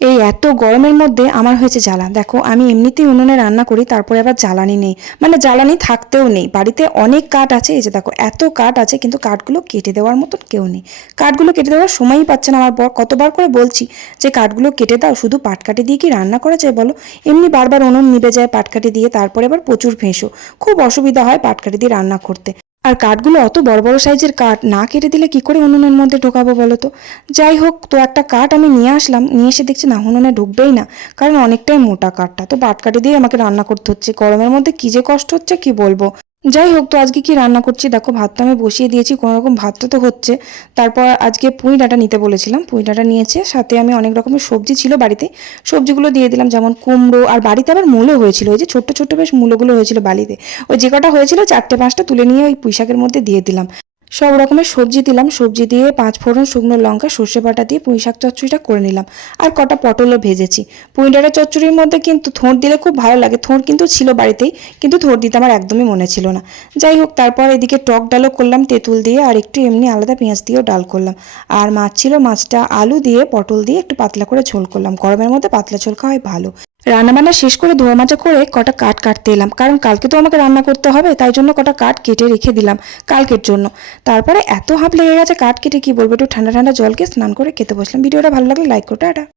এই এত গরমের মধ্যে আমার হয়েছে জ্বালা। দেখো আমি এমনিতেই উনুনে রান্না করি, তারপরে আবার জ্বালানি নেই, মানে জ্বালানি থাকতেও নেই বাড়িতে। অনেক কাঠ আছে, এই যে দেখো এত কাঠ আছে, কিন্তু কাঠগুলো কেটে দেওয়ার মতন কেউ নেই। কাঠগুলো কেটে দেওয়ার সময়ই পাচ্ছে না আমার বর। কতবার করে বলছি যে কাঠগুলো কেটে দাও, শুধু পাটকাঠি দিয়ে কি রান্না করা যায় বলো? এমনি বারবার উনুন নিভে যায় পাটকাঠি দিয়ে, তারপরে আবার প্রচুর ফেঁসো, খুব অসুবিধা হয় পাটকাঠি দিয়ে রান্না করতে। আর কাঠগুলো অত বড় বড় সাইজের কাঠ না কেটে দিলে কি করে উনুনের মধ্যে ঢোকাবো বলো তো? যাই হোক, তো একটা কাঠ আমি নিয়ে আসলাম, নিয়ে এসে দেখছি না উনুনে ঢুকবেই না, কারণ অনেকটাই মোটা কাঠটা। তো পাটকাঠি দিয়ে আমাকে রান্না করতে হচ্ছে, গরমের মধ্যে কি যে কষ্ট হচ্ছে কি বলবো। যাই হোক, তো আজকে কি রান্না করছি দেখো, ভাতটা আমি বসিয়ে দিয়েছি, কোনো রকম ভাতটা তো হচ্ছে। তারপর আজকে পুঁই ডাঁটা নিতে বলেছিলাম, পুঁই ডাঁটা নিয়েছে, সাথে আমি অনেক রকমের সবজি ছিল বাড়িতে, সবজিগুলো দিয়ে দিলাম, যেমন কুমড়ো, আর বাড়িতে আবার মূলো হয়েছিল, ওই যে ছোট্ট ছোট্ট বেশ মূলোগুলো হয়েছিল বাড়িতে। ওই যে কটা হয়েছিল 4-5টা তুলে নিয়ে ওই পুঁই শাকের মধ্যে দিয়ে দিলাম। সব রকমের সবজি দিলাম, সবজি দিয়ে 5 ফোড়ন, শুকনো লঙ্কা, সর্ষে বাটা দিয়ে পুঁই শাক চচ্চড়িটা করে নিলাম। আর কটা পটলও ভেজেছি। পুঁই ডাঁটা চচ্চড়ির মধ্যে কিন্তু থোড় দিলে খুব ভালো লাগে, থোড় কিন্তু ছিল বাড়িতেই, কিন্তু থোড় দিতে আমার একদমই মনে ছিল না। যাই হোক, তারপর এদিকে টক ডালও করলাম তেঁতুল দিয়ে, আর একটু এমনি আলাদা পেঁয়াজ দিয়েও ডাল করলাম। আর মাছ ছিল, মাছটা আলু দিয়ে পটল দিয়ে একটু পাতলা করে ঝোল করলাম, গরমের মধ্যে পাতলা ঝোল খাওয়াই ভালো। রান্নাবান্না শেষ করে ধোয়া মাজা করে কটা কাঠ কাটতে এলাম, কারণ কালকে তো আমাকে রান্না করতে হবে, তাই জন্য কটা কাঠ কেটে রেখে দিলাম কালকের জন্য। তারপরে এত হাঁপ লেগে গেছে কাঠ কেটে, কি বলবো, একটু ঠান্ডা ঠান্ডা জলকে স্নান করে খেতে বসলাম। ভিডিওটা ভালো লাগলে লাইক করো, টাটা।